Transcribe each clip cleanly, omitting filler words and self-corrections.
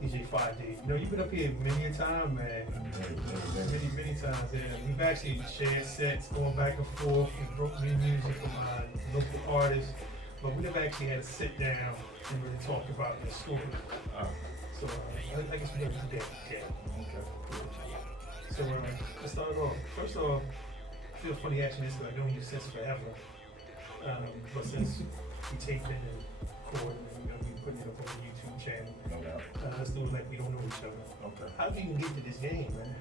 DJ Fah D. You know, you've been up here many a time, man. Many times. And we've actually shared sets going back and forth. We broke new music from local artists, but we never actually had to sit down and really talk about the story. So I guess we're going to do that today. Okay. So let's start off. First off, I feel funny asking this because I've known you since forever. But since we taped it and recorded and we putting it up on the YouTube channel, No doubt. let's do it like we don't know each other. Okay. How did you even get to this game, man?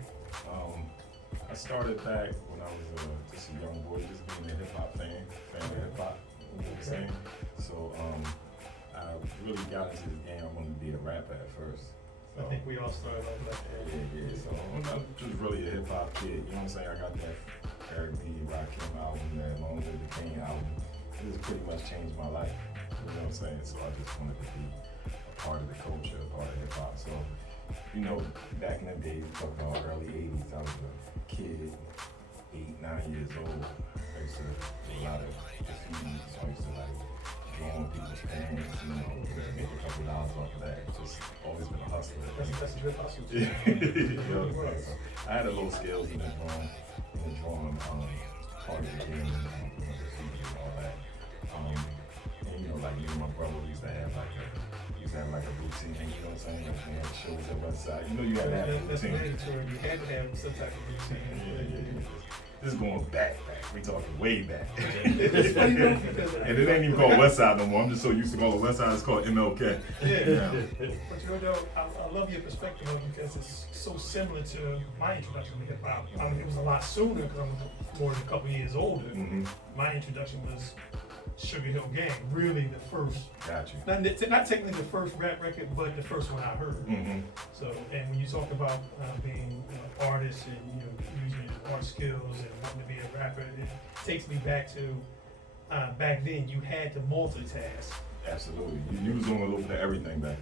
I started back when I was just a young boy, just being a hip hop fan of hip hop. You know what I'm saying? So I really got into this game. I wanted to be a rapper at first. I think we all started off like that. Yeah. So I'm just really a hip hop kid. You know what I'm saying? I got that Eric B. Rakim album, that Long Live the King album. It just pretty much changed my life. You know what I'm saying? So I just wanted to be a part of the culture, a part of hip hop. So, you know, back in the day, talking about early 80s, I was a kid, 8, 9 years old. I used to do a lot of graffiti, so I used to like draw on people's parents, you know, make a couple dollars off of that. Just always been a hustler. That's a good hustle. You know, so I had a little skills in the drawing part of the game, graffiti and all that. And you know, like me and my brother used to have like a routine, you know what I'm saying? Like we had shows at West Side. You know you gotta have a That's routine. mandatory. You had to have some type of routine. Yeah. This is going back. We talking way back. It's funny though because And it ain't even called West Side no more. I'm just so used to calling West Side, it's called MLK. Yeah. But you know, I love your perspective of it because it's so similar to my introduction to hip hop. I mean, it was a lot sooner because I'm more than a couple years older. Mm-hmm. My introduction was Sugar Hill Gang, really the first. Got you. Not technically the first rap record, but the first one I heard. Mm-hmm. So, and when you talk about being an artist and using your art skills and wanting to be a rapper, it takes me back to back then. You had to multitask. Absolutely. You was doing a little bit of everything back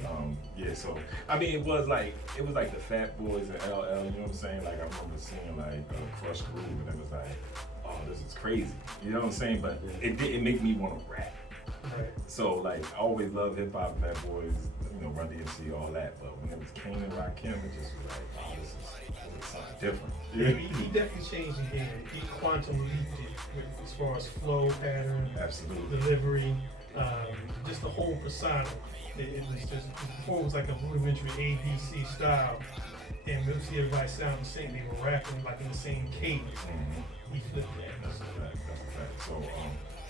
then. Yeah, so I mean it was like the Fat Boys and LL, you know what I'm saying? Like I remember seeing like Crush Groove and it was like, oh, this is crazy. You know what I'm saying? But it didn't make me want to rap. Right. So like I always loved hip hop, Fat Boys, you know, Run DMC, all that. But when it was Kane and Rakim, it just was like, oh, this is something different. Yeah, he definitely changed the game. He quantum leaped it as far as flow pattern, Absolutely. delivery, just the whole persona. It was just before it was like a rudimentary ABC style, and we'll see everybody sound the same. They were rapping like in the same cadence. Mm-hmm. He flipped that. That's a fact. So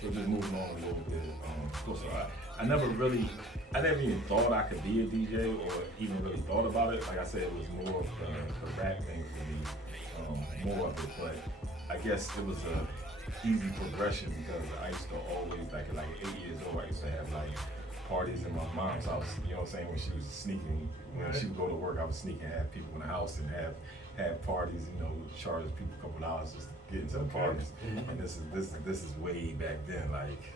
just moving on a little bit. I never even thought I could be a DJ or even really thought about it. Like I said, it was more of the rap thing for me, more of it. But I guess it was a easy progression because I used to always, like 8 years old, I used to have like parties in my mom's house. You know what I'm saying? When she was sneaking, when she would go to work, I would sneak and have people in the house and have parties. You know, charge people a couple dollars just to get into the parties. Mm-hmm. And this is way back then, like.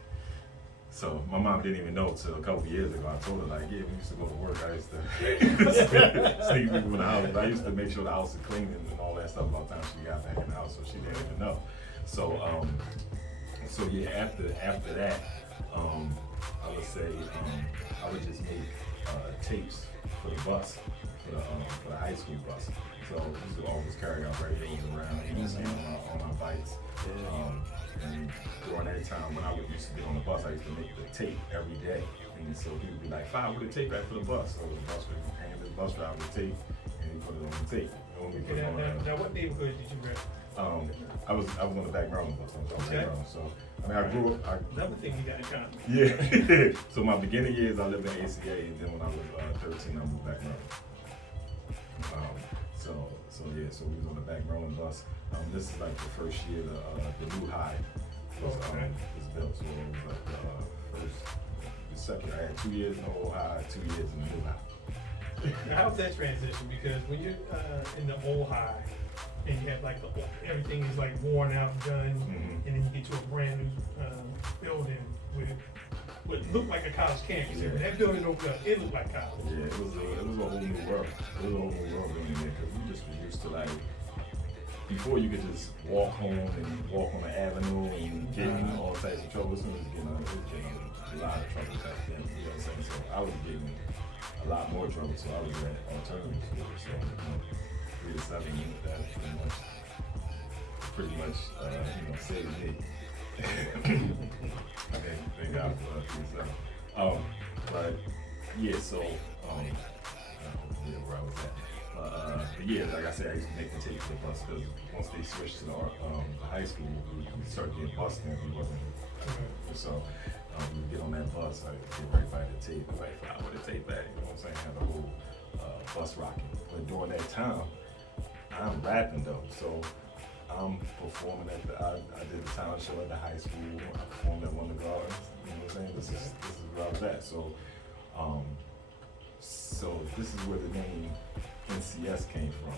So my mom didn't even know till a couple years ago. I told her like, yeah, we used to go to work. I used to sneak people in the house. But I used to make sure the house was clean and all that stuff by the time she got back in the house, so she didn't even know. So yeah, after that, I would say I would just make tapes for the bus, for the high school bus. So we used to always carry our radios around, you know what I'm saying, on our bikes. And during that time, when I used to get on the bus, I used to make the tape every day. And so he would be like, "Fine, where the tape at for the bus?" So the bus would hand the bus driver the tape, and he put it on the tape. Now, what neighborhood did you rap? I was on the back Maryland bus. Okay. So I mean, I grew up. Another thing we got in common. Yeah. So my beginning years, I lived in ACA, and then when I was 13, I moved back Maryland. So we was on the back Maryland bus. This is like the first year the new high was built. So it was like the second. I had 2 years in the old high, 2 years in the new high. Now, how's that transition? Because when you're in the old high and you have like everything is like worn out, done, Mm-hmm. and then you get to a brand new building with what looked like a college campus. Yeah. When that building opened up, it looked like college. Yeah, it was a whole new world. It was a whole new world being there because we just were used to like, before you could just walk home and walk on the avenue and get all types of trouble. As soon as you get a lot of trouble back then. You know what I'm saying? So I was getting a lot more trouble. So I was at alternative school. So 3 to 7, that pretty much saved me. Okay, thank God for 3 to 7. But yeah, so yeah, where I was at. But yeah, like I said, I used to make the tape for the bus because once they switched to the high school, we started getting bused and we wasn't. So we would get on that bus, I get right by the tape, like fly with the tape back. You know what I'm saying? Have the whole bus rocking. But during that time, I'm rapping though, so I'm performing at I did the talent show at the high school. I performed at one of the gardens. You know what I'm saying? This is where I was at. So this is where the name NCS came from.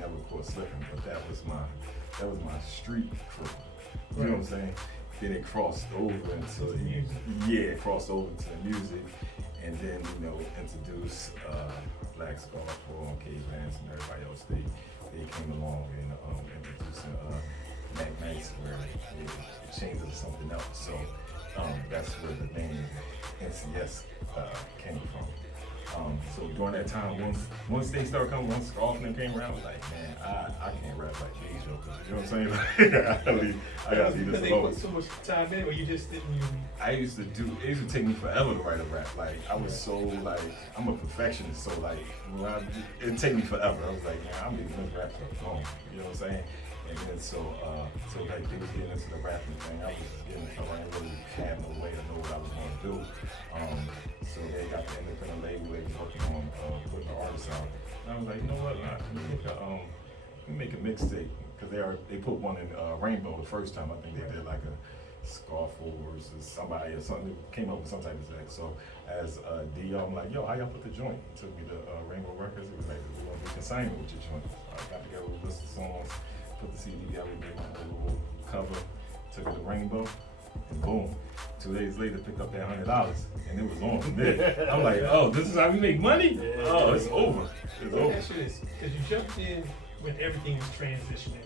Never caught slipping, but that was my street crew. You know what I'm saying? Then it crossed over into it crossed over to music, and then introduced Black Scar for K Vance and everybody else. They came along and introducing Mac Nice, where it changed to something else. So that's where the name NCS came from. So during that time, once they started coming, once Scarfman came around, I was like, man, I can't rap like these jokers. You know what I'm saying? Like, I gotta leave this alone. They put so much time in, or you just didn't. It used to take me forever to write a rap. Like I was so I'm a perfectionist, so it'd take me forever. I was like, man, I'm leaving this rap stuff alone. You know what I'm saying? And then so like they was getting into the rapping thing. I was getting into I didn't really have no way to know what I was gonna do. So they got the independent label. They was working on putting the artists out. And I was like, you know what? Let me make a mixtape because they put one in Rainbow the first time. I think they did like a Scarful versus somebody or something. They came up with some type of thing. So as D, I'm like, yo, how y'all put the joint? He took me to Rainbow Records. He was like, we're gonna be consignment with your joint. I got together with a list of songs. Put the CD together, made my little cover, took it to Rainbow, and boom. 2 days later, picked up that $100, and it was on from there. I'm like, oh, this is how we make money? Oh, it's over. It's over. Ask you this, because you jumped in when everything was transitioning.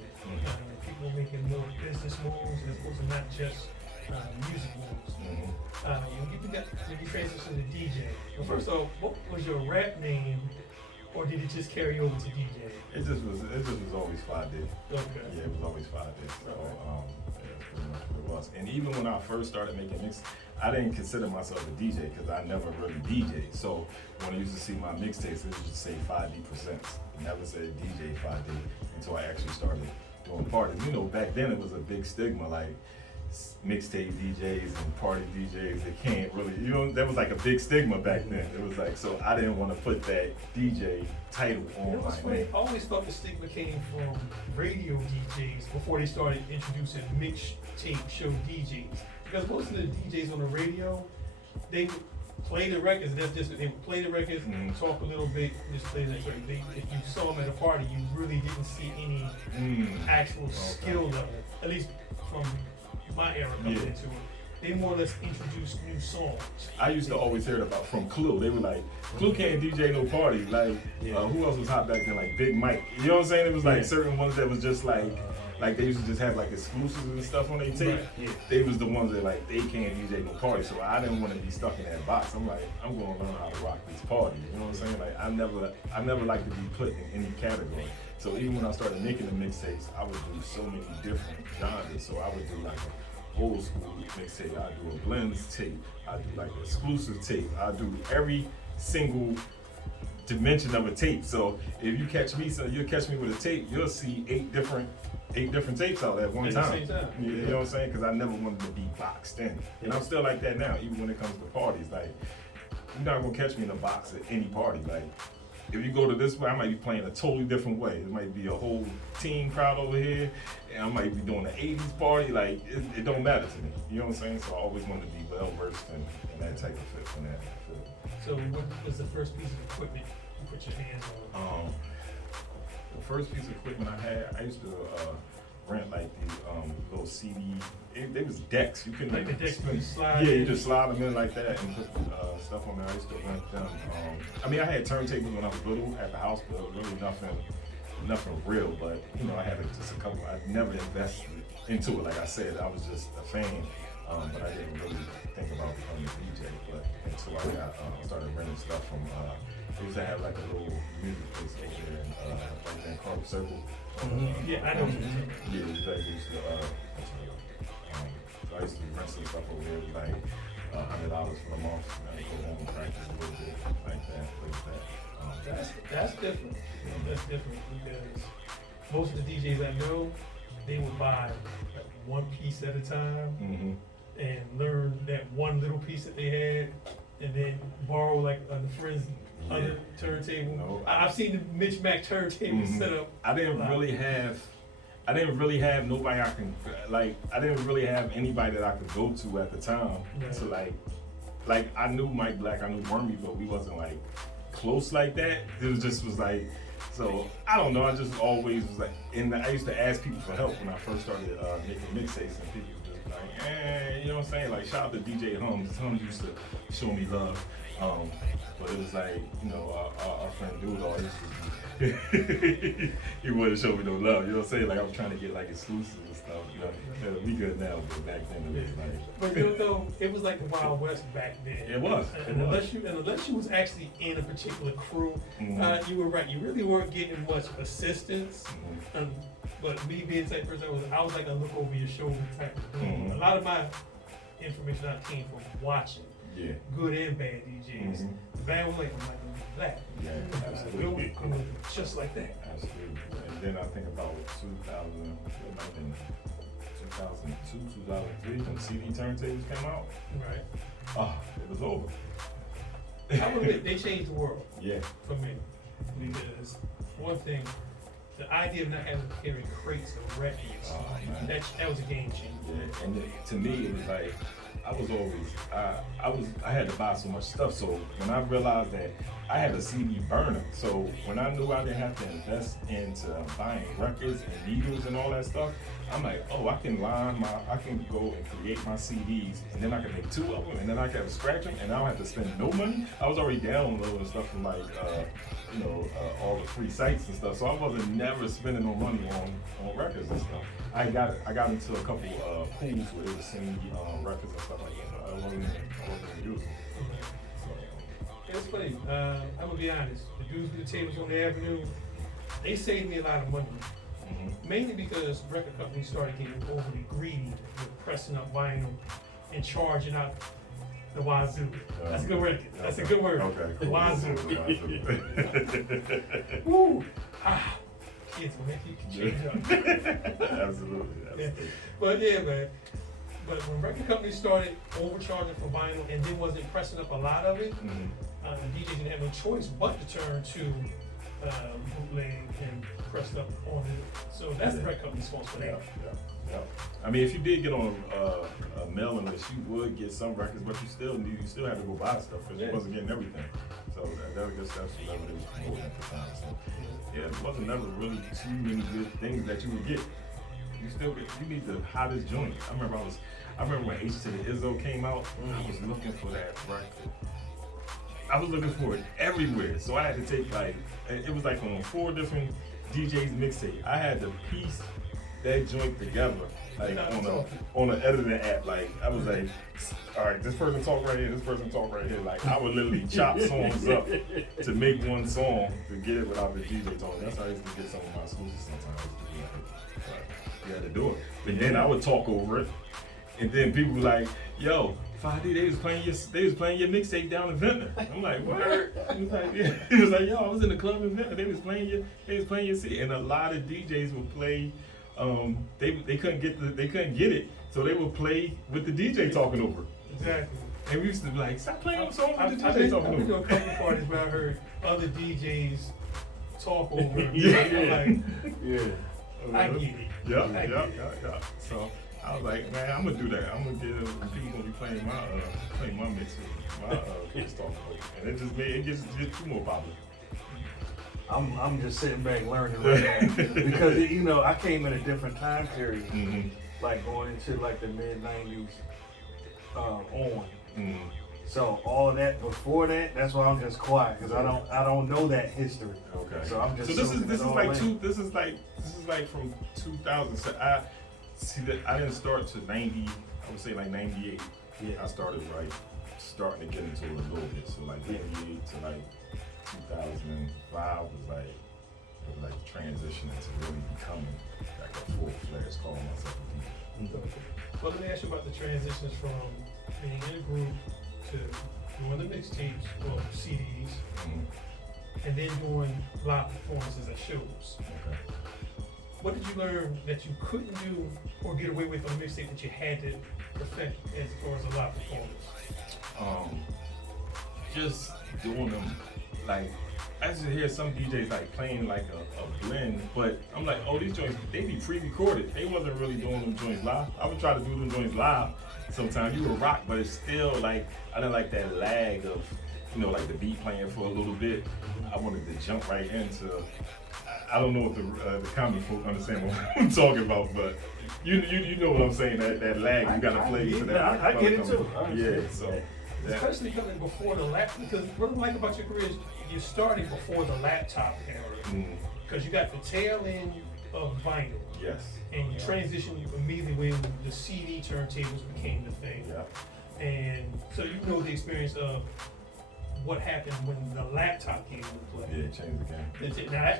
People were making more business moves as opposed to not just music moves. When you transitioned to DJ, well, first off, what was your rap name? Or did it just carry over to DJ? It just was always Fah D. Okay. Yeah, it was always Fah D. So yeah, that's pretty much what it was. And even when I first started making mixes, I didn't consider myself a DJ because I never really DJed. So when I used to see my mixtapes, it would just say Fah D Presents. It never said DJ Fah D until I actually started doing parties. Back then it was a big stigma, like mixtape DJs and party DJs, they can't really, that was like a big stigma back then. It was like, so I didn't want to put that DJ title on my name. I always thought the stigma came from radio DJs before they started introducing mixtape show DJs. Because most of the DJs on the radio, they would play the records, they would play the records, talk a little bit, just play the records. If you saw them at a party, you really didn't see any actual skill level, at least from my era coming into it. They more or less introduced new songs. I used to always hear it about from Clue. They were like, Clue can't DJ no party. Like, who else was hot back then? Like Big Mike. You know what I'm saying? It was like certain ones that was just like they used to just have like exclusives and stuff on their tape. They was the ones that like they can't DJ no party. So I didn't want to be stuck in that box. I'm like, I'm gonna learn how to rock this party. You know what I'm saying? Like I never like to be put in any category. So even when I started making the mixtapes, I would do so many different genres. So I would do like an old school mixtape, I do a blends tape, I do like an exclusive tape, I do every single dimension of a tape. So if you catch me, you'll catch me with a tape, you'll see eight different tapes out at one time. You know what I'm saying? Because I never wanted to be boxed in. And I'm still like that now, even when it comes to parties. Like, you're not gonna catch me in a box at any party. Like, if you go to this way, I might be playing a totally different way. It might be a whole teen crowd over here, and I might be doing the 80s party. Like, it don't matter to me. You know what I'm saying? So I always wanted to be well versed in that type of fit from that. So what was the first piece of equipment you put your hands on? The first piece of equipment I had, I used to rent like these little CD. They was decks. You couldn't like the decks where you slide. Yeah, you just slide them in like that and put stuff on there. I used to rent them. I mean, I had turntables when I was little at the house, but really nothing real. But I had just a couple. I never invested into it. Like I said, I was just a fan. but I didn't really think about becoming a DJ. But until I got started renting stuff from, they used to have like a little music place over there in Carter Circle. Yeah, I know. Yeah, they used to. I used to rent some stuff over there, like $100 for the month. I go home and practice a little bit, like that, like that. That's different. That's different because most of the DJs I know, they would buy like one piece at a time and learn that one little piece that they had, and then borrow like a friend's other turntable. No. I've seen the Mitch Mac turntable set up. I didn't really have nobody I can like. I didn't really have anybody that I could go to at the time to like. I knew Mike Black, I knew Wormy, but we wasn't like close like that. It was like. So I don't know. I just always was like, and I used to ask people for help when I first started making mixtapes, and people were just like, you know what I'm saying? Like, shout out to DJ Hums. Hums used to show me love. But it was like, you know, our friend Doodle, he wouldn't show me no love. You know what I'm saying? Like I was trying to get like exclusives and stuff. You know, we good now, but back then it was like. But you know, it was like the Wild West back then. It was. Unless you was actually in a particular crew, you were right. You really weren't getting much assistance. But me being the type of person I was like a look over your shoulder type of thing. A lot of my information I came from watching. Yeah. Good and bad DJs. The bad was like, I'm like, that. Yeah, absolutely. Just like that. Absolutely. And then I think about 2002, 2003, when CD turntables came out. Right. Oh, it was over. I would admit, they changed the world. Yeah. For me. Because, one thing, the idea of not having to carry crates of records, that was a game changer. Yeah, and to me, it was like, I had to buy so much stuff. So when I realized that I had a CD burner, so when I knew I didn't have to invest into buying records and needles and all that stuff, I'm like, oh, I can go and create my CDs, and then I can make 2 of them, and then I can scratch them, and I don't have to spend no money. I was already downloading stuff from like, all the free sites and stuff, so I wasn't never spending no money on records and stuff. I got into a couple pools where they would send me records and stuff like that. I wasn't using them. It's funny. I'm gonna be honest. The dudes with the tables on the avenue, they saved me a lot of money. Mainly because record companies started getting overly greedy with pressing up vinyl and charging out the wazoo. That's a good record. That's a good word. Okay. The wazoo. Woo! Kids will make you change up. Absolutely. Yeah. But yeah, man. But when record companies started overcharging for vinyl and then wasn't pressing up a lot of it, DJs didn't have no choice but to turn to bootleg and pressed up on it. So that's the record company's fault for that. Yeah. I mean, if you did get on a mailing list, you would get some records, but you still had to go buy stuff because you wasn't getting everything. So that was just whatever they was promoting at the time. So yeah, it wasn't never really too many good things that you would get. You need the hottest joint. I remember when H to the Izzo came out, I was looking for that record. I was looking for it everywhere. So I had to take it was like on 4 different DJs mixtape. I had to piece that joint together, like on an editing app. Like I was like, all right, this person talk right here, this person talk right here. Like I would literally chop songs up to make one song to get it without the DJ talking. That's how I used to get some of my exclusives sometimes. You had to do it. But then I would talk over it, and then people were like, "Yo, Fah D, they was playing your mixtape down in Ventnor." I'm like, "Word?" He was like, "Yo, I was in the club in Ventnor. They was playing your CD." And a lot of DJs would play. They couldn't get it, so they would play with the DJ talking over. Exactly. And we used to be like, "Stop playing them songs with the DJ talking over." I've been to a couple parties where I heard other DJs talk over. I get it. Yeah. So I was like, man, I'm gonna do that. I'm gonna get people gonna be playing my mix, my kids talking over, and it gets too more popular. I'm just sitting back learning right now because I came in a different time period, like going into like the mid '90s on. So all that before that, that's why I'm just quiet because I don't know that history. Okay. So I'm just. So this is like from 2000. So I didn't start to 90. I would say like 98. Yeah. I started starting to get into it a little bit. So like 98 to like 2005 was like transitioning to really becoming like a full-fledged calling myself a DJ. Well, let me ask you about the transitions from being in a group to doing the mixtapes or CDs, and then doing live performances at shows. Okay. What did you learn that you couldn't do or get away with on a mixtape that you had to perfect as far as a live performance? Just doing them, like, I just hear some DJs like playing like a blend, but I'm like, oh, these joints, they be pre-recorded. They wasn't really doing them joints live. I would try to do them joints live. Sometimes you would rock, but it's still like, I didn't like that lag of, like the beat playing for a little bit. I wanted to jump right into, I don't know if the comedy folk understand what I'm talking about, but you know what I'm saying, that lag, you gotta play for that. I get it too. Yeah, so. Especially coming before the laptop, because what I like about your career is you're starting before the laptop era. Because you got the tail end of vinyl. Yes. And you transition immediately when the CD turntables became the thing. Yeah. And so you know the experience of what happened when the laptop came into play. Yeah, it changed the game. That's it. Now,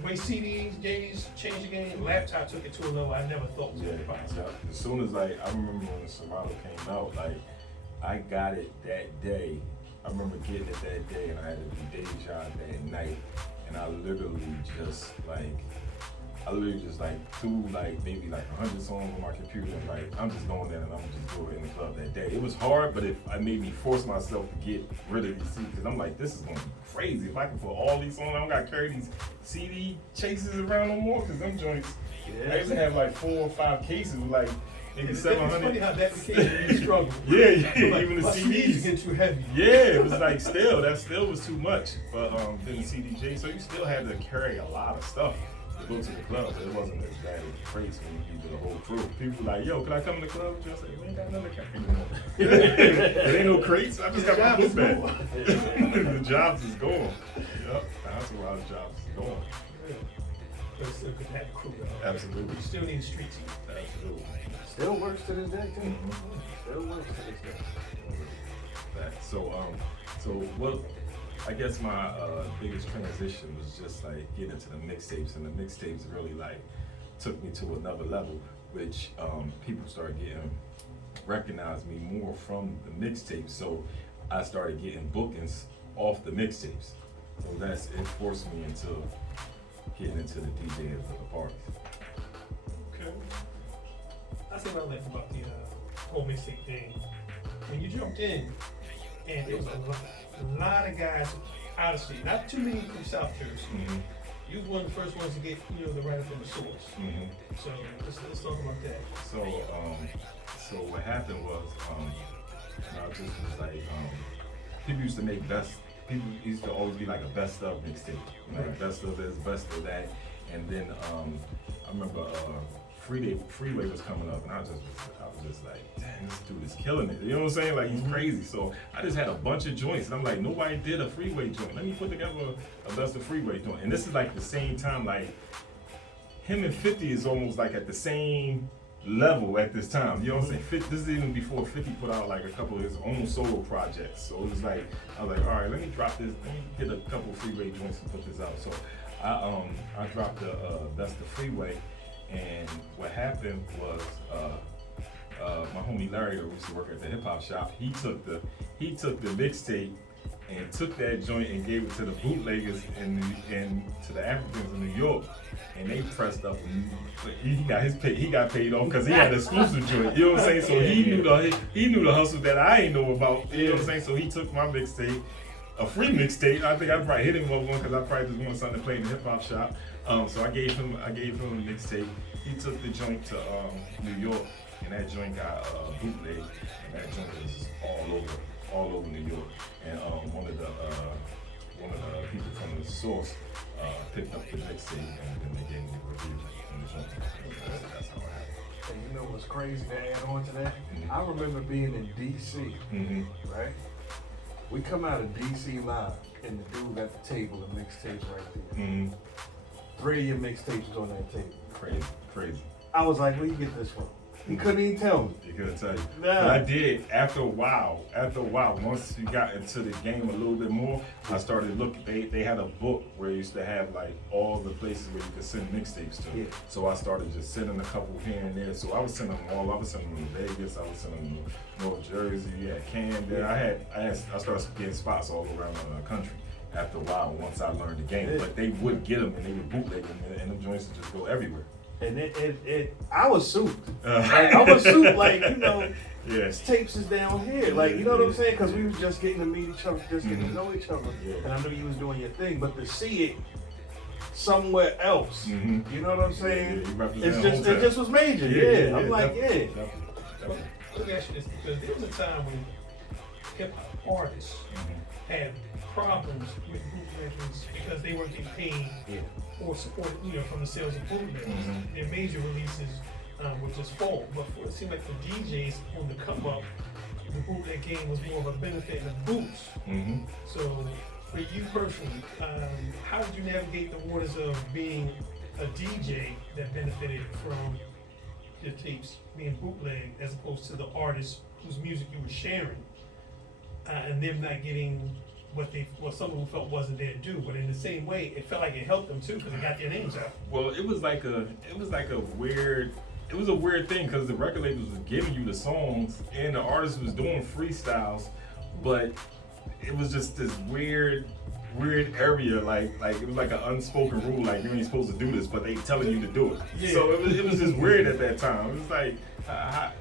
the way CDs, JDs changed the game, laptop took it to a level I never thought was going to be possible. Yeah. As soon as I remember when the Serato came out, I got it that day. I remember getting it that day, and I had to do day job that night, and I literally just threw maybe 100 songs on my computer, and I'm just going there and I'm just doing it in the club that day. It was hard, but I made me force myself to get rid of these CDs, because I'm like, this is gonna be crazy. If I can put all these songs, I don't gotta carry these CD chases around no more, because them joints, I used to have 4 or 5 cases with maybe 700. It's funny how that became when you struggle. Yeah, even the CDs get too heavy. Yeah, it was that still was too much. But then the CDJ, so you still had to carry a lot of stuff to go to the club, but it wasn't as bad as the crates when you do the whole crew. People were like, yo, can I come in the club? Just say, we ain't got another crate anymore. It ain't no crates. I just got my book bag. The jobs is gone. Yep, that's where our jobs is going. But it's still good to have a crew, though. Absolutely. You still need a street team. Absolutely. Still works to this day too. Still works to this day. So what? I guess my biggest transition was just getting into the mixtapes, and the mixtapes really took me to another level, which people started recognized me more from the mixtapes. So I started getting bookings off the mixtapes. So it forced me into getting into the DJing for the parties. Okay. I say what I like about the whole mixtape thing. When you jumped in, and there was a lot of guys out of state, not too many from South Jersey. You was one of the first ones to get, the right from the source. So let's talk about that. So what happened was, I just was people used to make people used to always be a best of mixtape, best of this, best of that, and then I remember Freeway was coming up, and I was just like, damn, this dude is killing it. You know what I'm saying? He's crazy. So I just had a bunch of joints, and I'm like, nobody did a Freeway joint. Let me put together a best of Freeway joint. And this is the same time, him and 50 is almost at the same level at this time. You know what I'm saying? This is even before 50 put out a couple of his own solo projects. So it was I was like, all right, let me drop this, let me get a couple of Freeway joints and put this out. So I dropped the Best of Freeway, and what happened was my homie Larry, who used to work at the hip hop shop, he took the mixtape and took that joint and gave it to the bootleggers and to the Africans in New York, and they pressed up. He got paid off because he had an exclusive joint. You know what I'm saying? So he knew the hustle that I ain't know about. You know what I'm saying? So he took my mixtape, a free mixtape. I think I probably hit him up one because I probably just wanted something to play in the hip hop shop. So I gave him a mixtape. He took the joint to New York, and that joint got bootleg, and that joint was all over New York. And one of the people from the source picked up the mixtape, and then they gave me a review on the joint. That's how it happened. And you know what's crazy to add on to that? I remember being in DC, right? We come out of DC live, and the dude got the table of mixtapes right there. 3 of your mixtapes was on that table. Crazy. I was like, where you get this from? He couldn't even tell me. He couldn't tell you. Nah. But I did after a while, once you got into the game a little bit more, I started looking, they had a book where you used to have like all the places where you could send mixtapes to. Yeah. So I started just sending a couple here and there. So I was sending them all. I was sending them to Vegas, I was sending them to North Jersey, Camden. Yeah. I started getting spots all around the country after a while once I learned the game. Yeah. But they would get them and they would bootleg them and them joints would just go everywhere. And I was souped. I was souped, like, Yes. tapes is down here. Like, you know what I'm saying? Because we was just getting to meet each other, just getting to know each other. Yeah. And I knew you was doing your thing, but to see it somewhere else, you know what I'm saying? Yeah, It just was major. Yeah. I'm like, definitely. Let me ask you this, because there was a time when hip-hop artists had problems with bootleggers because they weren't getting paid or supported, from the sales of bootleggers. Their major releases would just fall. But it seemed like for DJs on the come up, the bootleg game was more of a benefit and a boost. So for you personally, how did you navigate the waters of being a DJ that benefited from your tapes being bootleg as opposed to the artists whose music you were sharing, and them not getting what some of them felt wasn't their due, but in the same way, it felt like it helped them too because it got their names out. Well, it was a weird thing because the record labels was giving you the songs and the artist was doing freestyles, but it was just this weird area, like it was like an unspoken rule, like you ain't supposed to do this, but they telling you to do it. Yeah. So it was just weird at that time. It was like, how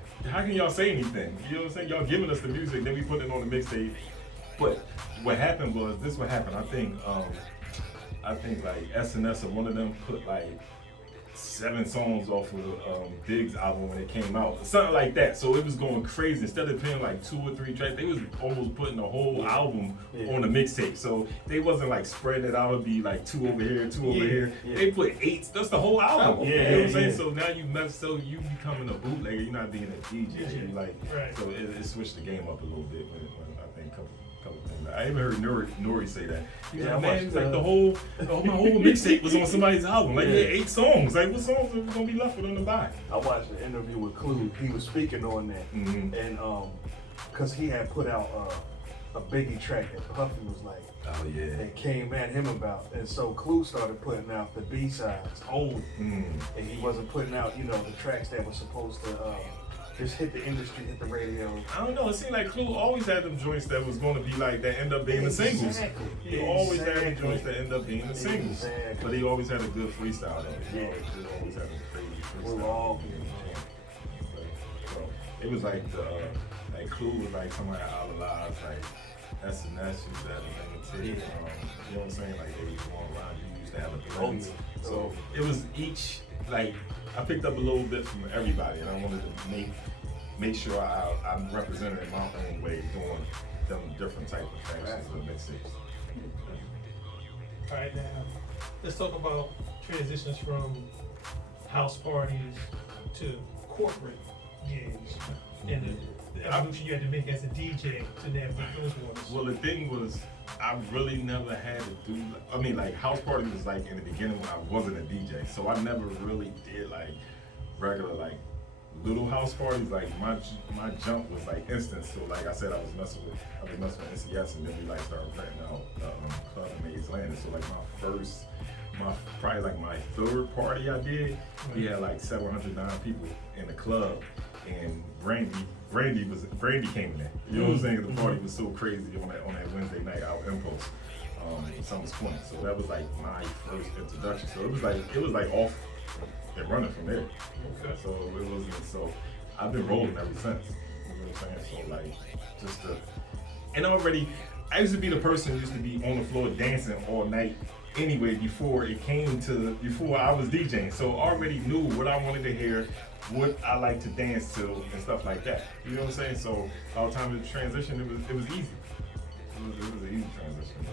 can y'all say anything? You know what I'm saying? Y'all giving us the music, then we put it on the mixtape. But what happened was, this what happened. I think like SNS or one of them put like 7 songs off of Big's album when it came out, something like that. So it was going crazy. Instead of playing like 2 or 3 tracks, they was almost putting the whole album on the mixtape. So they wasn't like spreading it out. It'd be like 2 over here, 2 over here. Yeah. They put 8. That's the whole album. Yeah, you know what I'm saying? yeah. So now you becoming a bootlegger. You're not being a DJ. You like, Right. so it switched the game up a little bit when I think a couple things. I even heard Nori say that. He's like, man, he's like my whole mixtape was on somebody's album. Like, 8 songs. Like, what songs are gonna be left for them to buy? I watched an interview with Clue. He was speaking on that, and because he had put out a Biggie track that Puffy was like, Oh yeah. and came at him about, and so Clue started putting out the B-sides only, and he wasn't putting out, the tracks that were supposed to just hit the industry, hit the radio. I don't know. It seemed like Clue always had them joints that was going to be like that end up being the singles. He always had them joints that end up being the singles. But he always had a good freestyle though. He always had a crazy freestyle. We're all So it was like like Clue was like somebody out of lives, like SNS used to have a thing too. You know what I'm saying? Like they was going around, you used to have a blend. So it was each, like, I picked up a little bit from everybody, and I wanted to make sure I'm represented in my own way, doing them different type of factions of mixtapes. All right, now let's talk about transitions from house parties to corporate gigs and the evolution you had to make as a DJ to navigate those waters. Well, the thing was, I really never had to do. I mean, like house party was like in the beginning when I wasn't a DJ, so I never really did like regular like little house parties. Like my jump was like instant. So like I said, I was messing with NCS, and then we like started renting out Club in Mays Landing. So like probably like my 3rd party I did, we had like 709 people in the club, and Brandy came in there. You know what I'm saying? The party was so crazy on that Wednesday night out Impulse, Summer's Point. So that was like my first introduction. So it was like off and running from there. Okay. So it wasn't. So I've been rolling ever since. You know what I'm saying? So like I used to be the person who used to be on the floor dancing all night anyway before I was DJing. So I already knew what I wanted to hear, what I like to dance to, and stuff like that. You know what I'm saying? So all the time the transition, it was easy. It was an easy transition.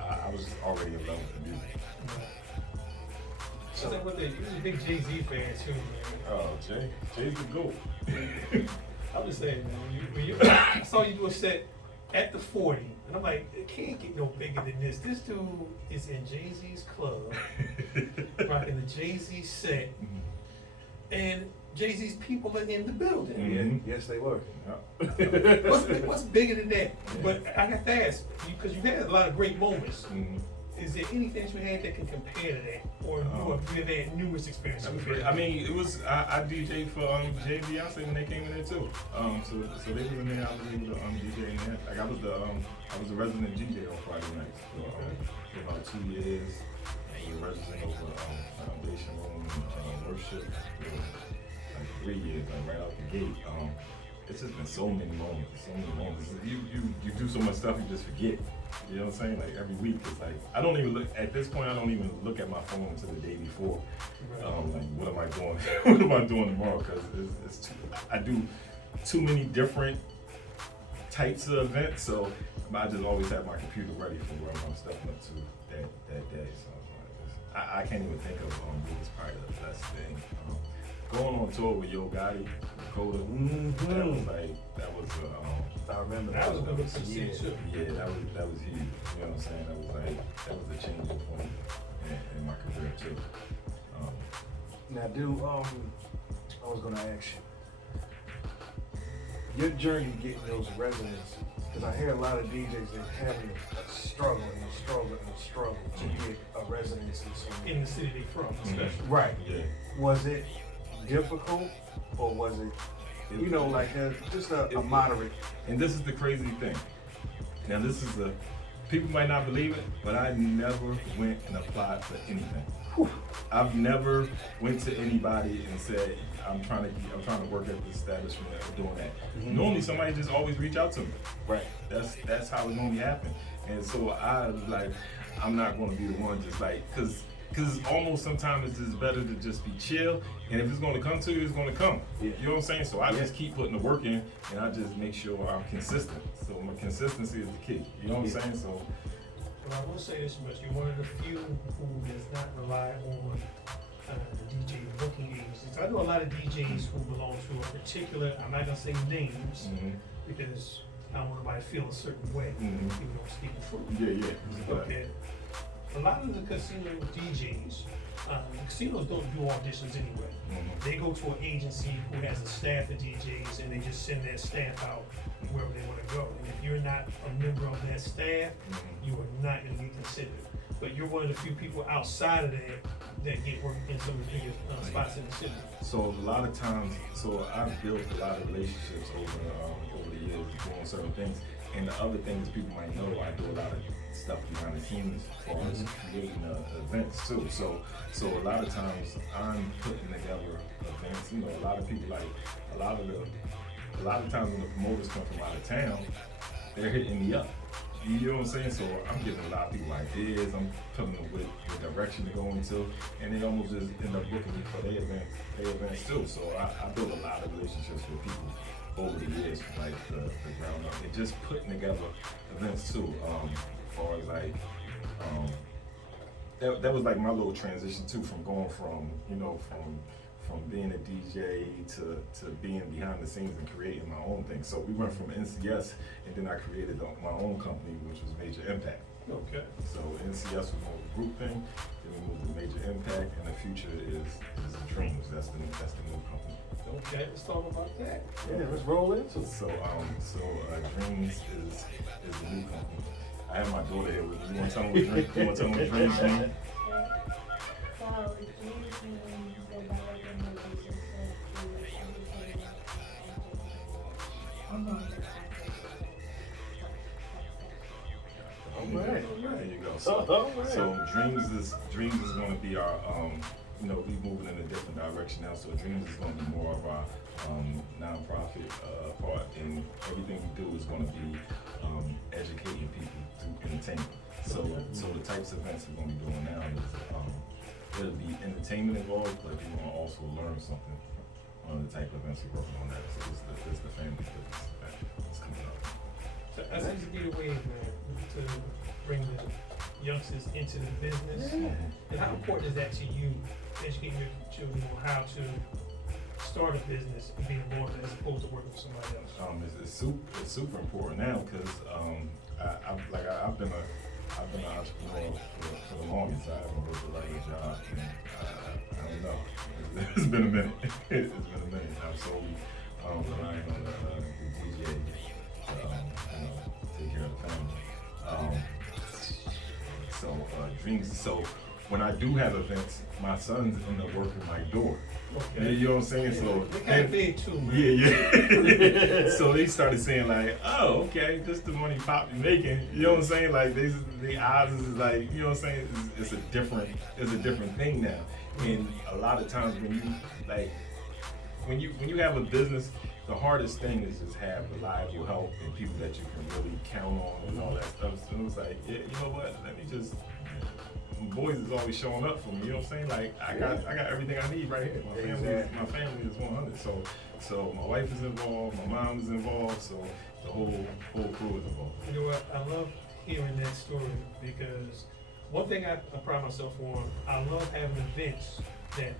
I was just already in love with the music. So like with you was a big Jay-Z fan too, man. Oh, Jay's the GOAT. I'm just saying, man. I saw you do a set at the 40, and I'm like, it can't get no bigger than this. This dude is in Jay-Z's club, rocking the Jay-Z set, and Jay-Z's people are in the building. Mhm. Yes, they were. Yeah. What's bigger than that? But I got to ask, because you've had a lot of great moments. Mhm. Is there anything that you had that can compare to that? Or you've had numerous experiences? I mean, it was I DJ'd for Jay and Beyonce when they came in there too. So they was in there. I was able to DJ in there. Like I was the resident DJ on Friday nights for about 2 years. I was a resident over Foundation Room, worship for like 3 years, like right out the gate. It's just been so many moments. You do so much stuff you just forget. You know what I'm saying? Like every week, it's like I don't even look at this point. I don't even look at my phone until the day before. Like what am I doing? What am I doing tomorrow? Because I do too many different types of events, so I just always have my computer ready for where I'm stepping up to that day. So I can't even think of what was probably the best thing. Going on tour with Yo Gotti, Dakota, that was I remember that was a good yeah. too. yeah, that was huge. You know what I'm saying? That was a changing point in my career too. Now, I was gonna ask you, your journey getting those residencies, because I hear a lot of DJs that having a struggle to get a residency somewhere. In the city they from, especially. Right. Yeah. Was it difficult, or was it, like just a moderate? And this is the crazy thing. Now people might not believe it, but I never went and applied for anything. I've never went to anybody and said, I'm trying to work at this establishment or doing that. Mm-hmm. Normally somebody just always reach out to me. Right. That's how it normally happens. And so I was like, I'm not gonna be the one just like, cause almost sometimes it's just better to just be chill, and if it's gonna come to you, it's gonna come. Yeah. You know what I'm saying? So I just keep putting the work in, and I just make sure I'm consistent. So my consistency is the key. You know what I'm saying? So. Well, I will say this much: you're one of the few who does not rely on the DJ booking agencies. I know a lot of DJs who belong to a particular. I'm not gonna say names because I don't want nobody to feel a certain way, even though I'm speaking truth. Yeah. Okay. A lot of the casino DJs, the casinos don't do auditions anyway. They go to an agency who has a staff of DJs, and they just send their staff out wherever they want to go. And if you're not a member of that staff, you are not going to get considered. But you're one of the few people outside of that get work in some of the biggest spots in the city. So a lot of times, I've built a lot of relationships over the years doing certain things. And the other things people might know, I do a lot of stuff behind the scenes as far as creating events too. So a lot of times I'm putting together events. A lot of people a lot of times when the promoters come from out of town, they're hitting me up. You know what I'm saying? So I'm giving a lot of people ideas. I'm telling them what direction to go into, and they almost just end up booking me for their events too. So I build a lot of relationships with people over the years, from the ground up, and just putting together events too. As far as that was like my little transition too, from going from being a DJ to being behind the scenes and creating my own thing. So we went from NCS, and then I created my own company, which was Major Impact. Okay. So NCS was more of a group thing, then we moved to Major Impact, and the future is Dreams. That's the new company. Okay, let's talk about that. Yeah, let's roll into it. So Dreams is the new company. I have my daughter here with me. You want to tell them what Dreams mean? So Dreams means developing the business through educating All right. There you go. All right. So Dreams is going to be our we moving in a different direction now. So Dreams is going to be more of our nonprofit part, and everything we do is going to be educating people through entertainment. So the types of events we're going to be doing now is it'll be entertainment involved, but you're going to also learn something on the type of events we're working on that. So it's the family business that's coming up. So that seems to be the way, man, to bring the youngsters into the business. And how important is that to you, educating your children on how to start a business and be involved as opposed to working for somebody else? It's super important now because I've been an entrepreneur for the longest. I haven't worked a regular job, and I No, it's been a minute. It's been a minute. I'm solely relying on the DJ, take care of the family. Dreams. So when I do have events, my sons end up working my door. Okay. You know what I'm saying? So they kind of big too, man. Yeah. So they started saying like, oh, okay, this the money Pop be making. You know what I'm saying? Like the odds is like, you know what I'm saying? It's a different thing now. And a lot of times when you have a business, the hardest thing is just have reliable help and people that you can really count on and all that stuff. So it's like, yeah, you know what? Let me just. Boys is always showing up for me. You know what I'm saying? Like I got everything I need right here. My family is 100. So my wife is involved. My mom is involved. So the whole crew is involved. You know what? I love hearing that story because one thing I pride myself on, I love having events that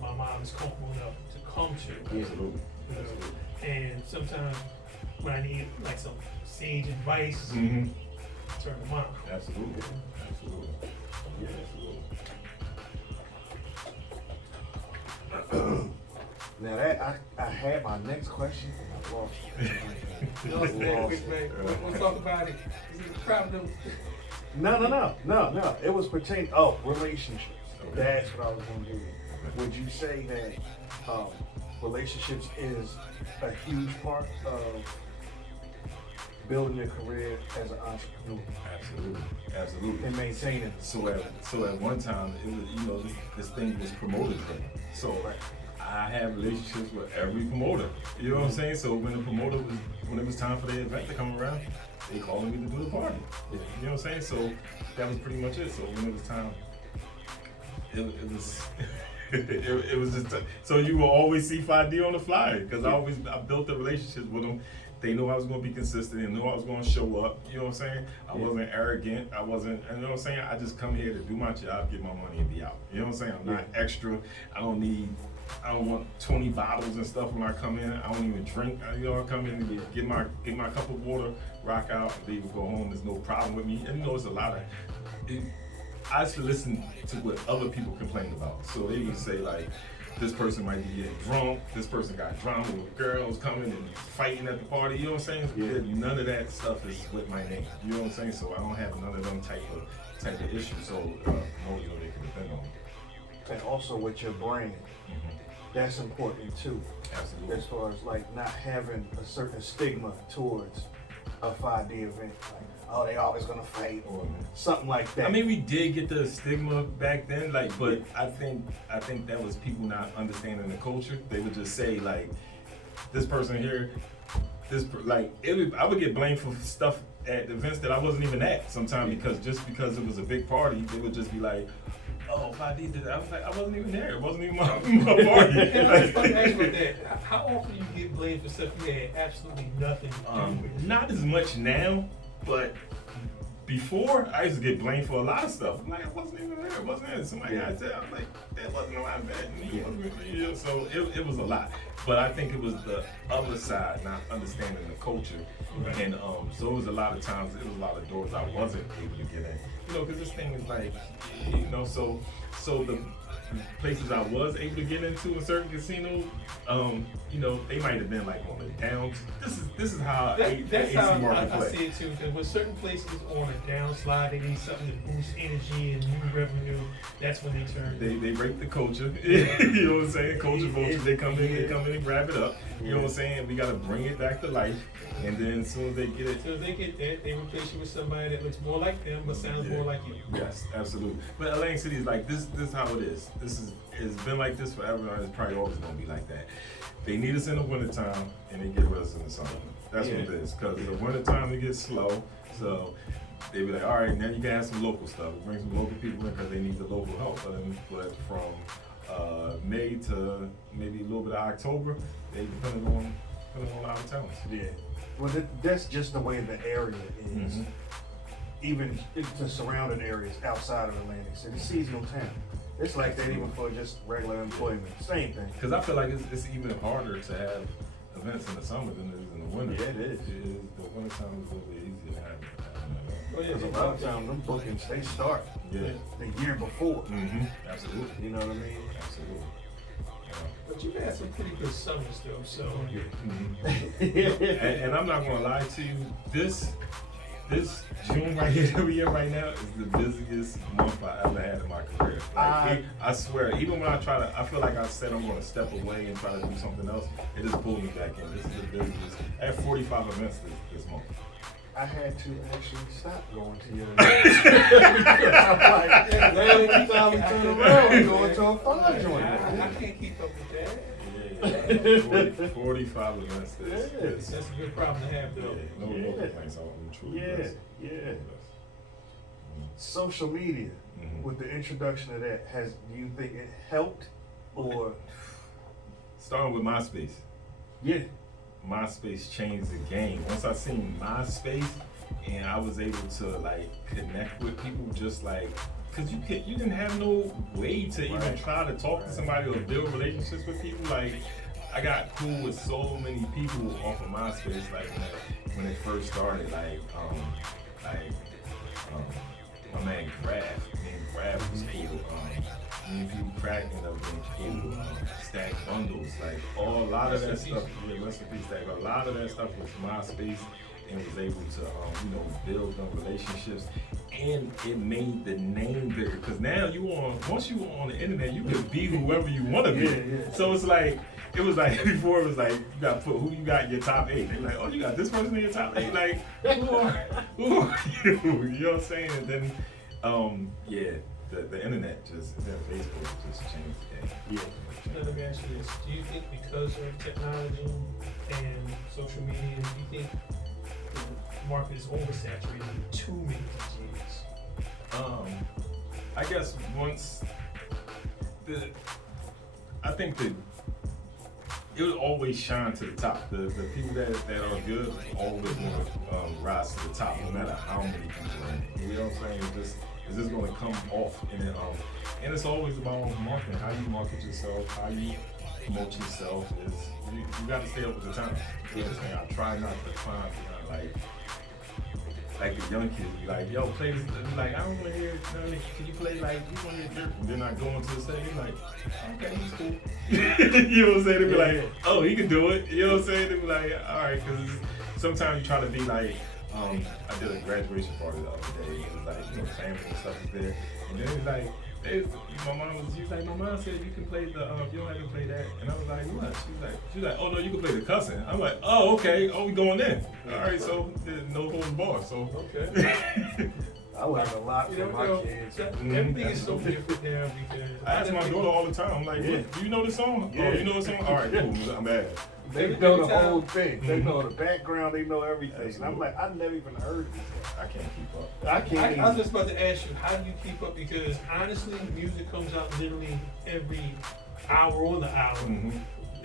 my mom is comfortable enough to come to. Absolutely. You know? And sometimes when I need like some sage advice, Mm-hmm. I turn to mom. Absolutely. Yeah, absolutely. Now that I had my next question and I lost it. No, we'll talk about it. Is it problem? No. It was pertaining. Relationships. Okay. That's what I was going to do. Would you say that relationships is a huge part of building a career as an entrepreneur? Absolutely. And maintaining it. So at one time, it was this thing was promoted for me. So I have relationships with every promoter. You know what I'm saying? So when it was time for the event to come around, they called me to do the party. You know what I'm saying? So that was pretty much it. So when it was time, it was. It was just so you will always see Fah D on the flyer because I built the relationships with them. They knew I was going to be consistent and knew I was going to show up. You know what I'm saying? I wasn't arrogant. I wasn't, you know what I'm saying? I just come here to do my job, get my money, and be out. You know what I'm saying? I'm not extra. I don't want 20 bottles and stuff when I come in. I don't even drink. I come in and get my cup of water, rock out, leave, go home. There's no problem with me. And it's a lot of. I used to listen to what other people complained about. So they would say like, this person might be getting drunk, this person got drama with girls coming and fighting at the party, you know what I'm saying? Yeah. None of that stuff is with my name, you know what I'm saying? So I don't have none of them type of issues, so no, they can depend on me. And also with your brand, that's important too. Absolutely. As far as like not having a certain stigma towards a 5D event, like, oh, they always gonna fight or something like that. I mean, we did get the stigma back then, but I think that was people not understanding the culture. They would just say like, this person here, I would get blamed for stuff at events that I wasn't even at sometimes because it was a big party, they would just be like, oh, Fah D did that. I was like, I wasn't even there. It wasn't even my party. It's funny to ask you about that. How often do you get blamed for stuff you had absolutely nothing to do with? Not as much now, but before I used to get blamed for a lot of stuff. I'm like, I wasn't even there. It wasn't there. Somebody got said, I'm like, that wasn't a lot of that. So it was a lot. But I think it was the other side, not understanding the culture. Right. And so it was a lot of times, it was a lot of doors I wasn't able to get in. Because this thing is like, so the places I was able to get into in certain casinos, they might have been like on the downs. This is how that's how market I play. see it too. Because with certain places on a downslide, they need something to boost energy and new revenue. That's when they turn. They break the culture. You know what I'm saying? Culture vultures. They come in and grab it up. You know what I'm saying? We got to bring it back to life. And then as soon as they get it, that, they replace you with somebody that looks more like them but sounds more like you. Yes, absolutely. But Atlantic City is like this. This is how it is. It's been like this forever, and it's probably always gonna be like that. They need us in the wintertime, and they get rid of us in the summer. That's what it is. Because in the wintertime it gets slow, so they be like, all right, now you can have some local stuff. Bring some local people in because they need the local help. But from May to maybe a little bit of October, they depending on out of towns. Yeah. Well, that's just the way the area is. Mm-hmm. Even the surrounding areas outside of Atlantic City, seasonal town. It's like that even for just regular employment. Same thing. Because I feel like it's even harder to have events in the summer than it is in the winter. Yeah, it is. The winter time is a little bit easier to have. Oh, yeah, Because a lot of times them bookings, they start Yeah. the year before. Absolutely. You know what I mean? Absolutely. But you've had some pretty good summers though, so. And I'm not gonna lie to you, this June right here that we in right now is the busiest month I ever had in my career. Like, I swear, even when I feel like I said I'm gonna step away and try to do something else, it just pulled me back in. This is the busiest. I had 45 events this month. I had to actually stop going to your because I'm like, now every time we turn around, we going to a fun joint. I can't keep up with that. Yeah, 45 events. That's a good problem to have though. No complaints. I'm truly blessed. Yeah. Social media, with the introduction of that, do you think it helped or? Starting with MySpace. Yeah. MySpace changed the game. Once I seen MySpace and I was able to like connect with people just like, cause you didn't have no way to even try to talk to somebody or build relationships with people. Like I got cool with so many people off of MySpace like when it first started. Like my man Graf was cool. Me and people Crack ended up being cool. Stack Bundles, like a lot of that stuff. Yeah, rest in peace, Stack. A lot of that stuff was MySpace and was able to build them relationships, and it made the name bigger. Cause now once you on the internet, you can be whoever you want to be. Yeah. So it was like before it was like you got to put who you got in your top 8. They're like, oh, you got this person in your top 8. Like who are you? You know what I'm saying? And then the internet Facebook just changed the game. Yeah. Now let me ask you this: do you think because of technology and social media, do you think the market is oversaturated with too many DJs? I guess once I think that it would always shine to the top. The people that are good always want to rise to the top, no matter how many people are in it. You know what I'm saying? It's just going to come off, and it's always about marketing. How you market yourself, how you promote yourself. You got to stay up with the times. You know what I'm saying? I try not to climb behind like the young kids be like, yo, play this. Be like, I don't want to hear it. Can you play like you want to hear Dirt? And then I go into the set. They like, okay, he's cool. You know what I'm saying? They be like, oh, he can do it. You know what I'm saying? They be like, all right, because sometimes you try to be like. I did a graduation party the other day. It was like, family and stuff was there. And then it was like, she was like, my mom said you can play the, you don't have to play that. And I was like, what? She was like, oh no, you can play the cussing. I'm like, oh, okay. Oh, we going in. All right, so no holds barred. So Okay. I learned a lot from my kids. Everything is so different now because I ask my daughter all the time. I'm like, what, do you know this song? Yeah. Oh, you know this song? All right, cool. I'm bad. They know the whole thing. They know the background. They know everything. And I'm like, I never even heard of this guy. I can't keep up. I can't. I was just about to ask you, how do you keep up? Because honestly, music comes out literally every hour on the hour,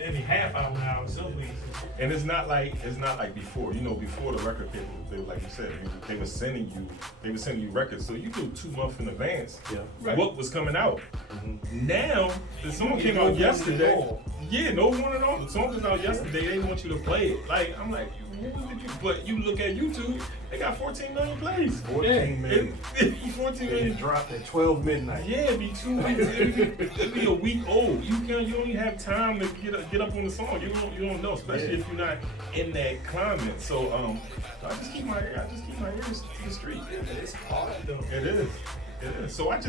every half hour, an hour, some weeks. And it's not like before. Before the record people, they like you said, they were sending you records, so you knew 2 months in advance what was coming out. Now the song came out yesterday. Yeah, no one at all. The song was out yesterday. They want you to play it. Like I'm like, but you look at YouTube, they got 14 million plays. 14 million. 14 million. It dropped at 12 midnight. Yeah, it'd be 2 weeks. It'd be a week old. You don't even have time to get up on the song. You don't know, especially if you're not in that climate. So I just keep my ears to the street. It's hard though. It is. So I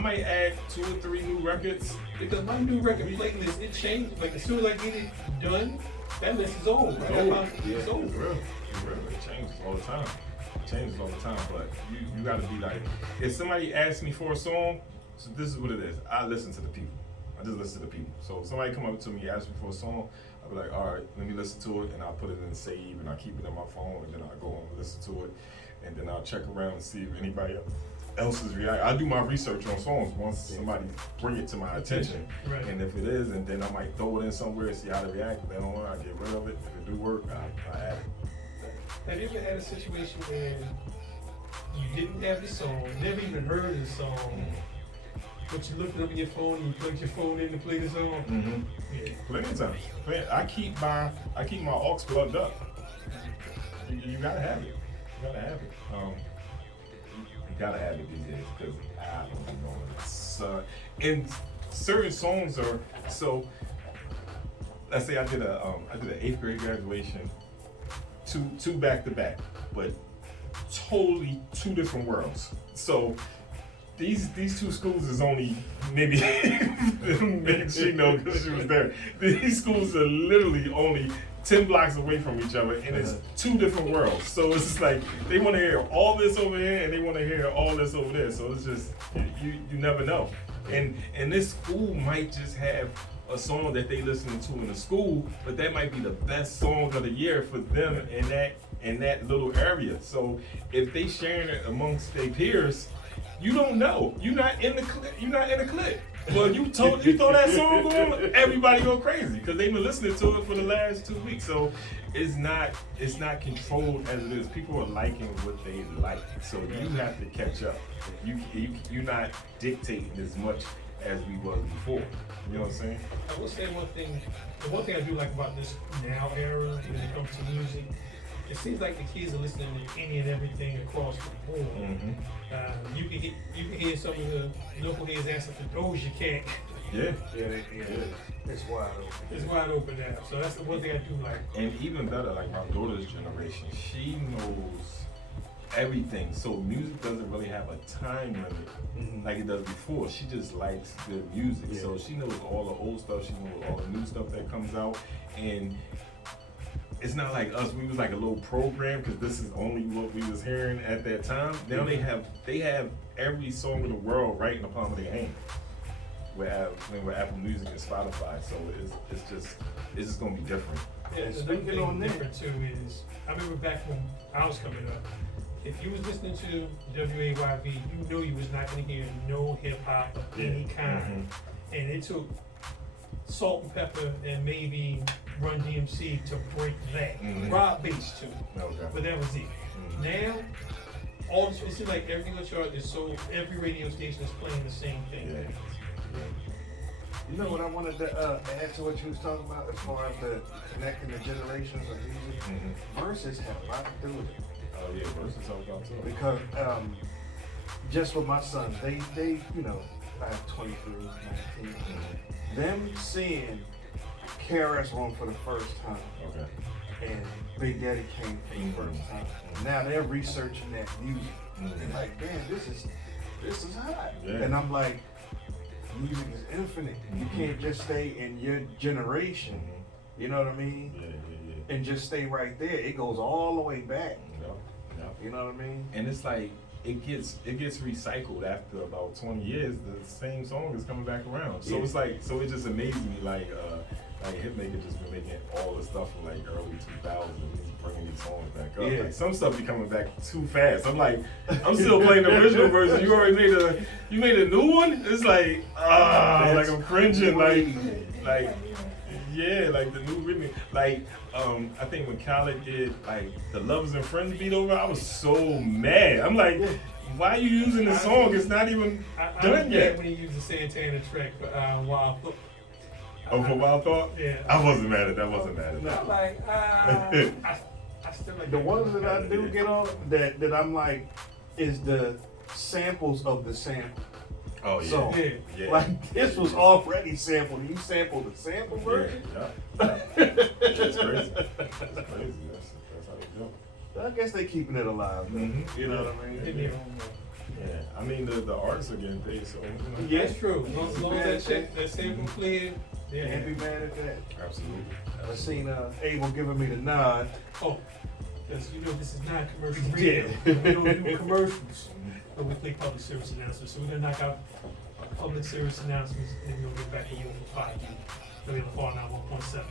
might add 2 or 3 new records. Because my new record playlist, it changed. Like as soon as I get it done, that list is old. Right? It's real. It changes all the time. But you gotta be like, if somebody asks me for a song, so this is what it is. I listen to the people. I just listen to the people. So if somebody come up to me, ask me for a song, I'll be like, all right, let me listen to it, and I'll put it in save, and I'll keep it on my phone, and then I'll go and listen to it, and then I'll check around and see if anybody else's react. I do my research on songs once somebody bring it to my attention, and if it is, and then I might throw it in somewhere and see how they react. If they don't want, I get rid of it. If it do work, I add it. Have you ever had a situation where you didn't have the song, never even heard the song, but you looked it up on your phone and you plugged your phone in to play the song? Yeah. Plenty of times. I keep my aux plugged up. You gotta have it. gotta have it these days because I don't know. And certain songs are so. Let's say I did an 8th grade graduation, two back to back, but totally two different worlds. So these two schools is only maybe she know because she was there. These schools are literally only 10 blocks away from each other, and it's two different worlds. So it's just like they want to hear all this over here, and they want to hear all this over there. So it's just you never know. And this school might just have a song that they listening to in the school, but that might be the best song of the year for them in that little area. So if they sharing it amongst their peers, you don't know. You're not in the clip. Well, you throw that song on, everybody go crazy because they've been listening to it for the last 2 weeks. So it's not controlled as it is. People are liking what they like, so you have to catch up. You're not dictating as much as we was before. You know what I'm saying? I will say one thing. The one thing I do like about this now era when it comes to music, it seems like the kids are listening to any and everything across the board. Mm-hmm. You can hear some of the local heads asking for Doja Cat. Yeah. It's wide open. It's wide open now. So that's the one thing I do like. And even better, like my daughter's generation, she knows everything. So music doesn't really have a time limit like it does before. She just likes good music. Yeah. So she knows all the old stuff, she knows all the new stuff that comes out. And it's not like us, we was like a little program because this is only what we was hearing at that time. Now they have every song in the world right in the palm of their hand. With Apple Music and Spotify, so it's just gonna be different. Yeah, the speaking on that, different too is I remember back when I was coming up, if you was listening to WAYV, you knew you was not gonna hear no hip hop of any kind, and it took Salt and Pepper and maybe Run DMC to break that. Rob bass too, but that was it. Now, it seems like every chart is every radio station is playing the same thing. Yeah. You know what I wanted to add to what you was talking about as far as the connecting the generations of music? Verses have a lot to do with it. Oh yeah, verses help out too. Because just with my son, they you know, I have 23, 19. Them seeing KRS-One for the first time. Okay. And Big Daddy came for the first time. Now they're researching that music. And like, damn, this is hot. Yeah. And I'm like, music is infinite. You can't just stay in your generation. You know what I mean? Yeah. And just stay right there. It goes all the way back. Yeah. You know what I mean? And it's like it gets recycled after about 20 years. The same song is coming back around. So it's like it just amazes me like Hitmaker just been making all the stuff from like early 2000s and he's bringing these songs back up. Yeah. Like some stuff be coming back too fast. I'm like, I'm still playing the original version. You already made a new one? It's like, like I'm cringing. Like the new remix. Like, I think when Khaled did like the Lovers and Friends beat over, I was so mad. I'm like, why are you using this song? It's not even done yet. When he used the Santana track for Wild Thought. Oh, for Wild Thought? Yeah. I wasn't mad at that. I'm like, I still like The ones that I do get on that I'm like is the samples of the sample. Oh yeah. So, yeah. like this was already sampled. You sampled the sample version. Yeah. That's crazy. That's how they do. I guess they keeping it alive. You know what I mean? Yeah. I mean the artists are getting paid, so. Yeah, that's true. As long as that sample clear, Can't be mad at that. Absolutely. I seen Abel giving me the nod. Oh, because you know this is not commercial radio. We don't do commercials, but we play public service announcements. So we're gonna knock out public service announcements, and then we'll get back to you for 5 minutes. We're on the 1.7.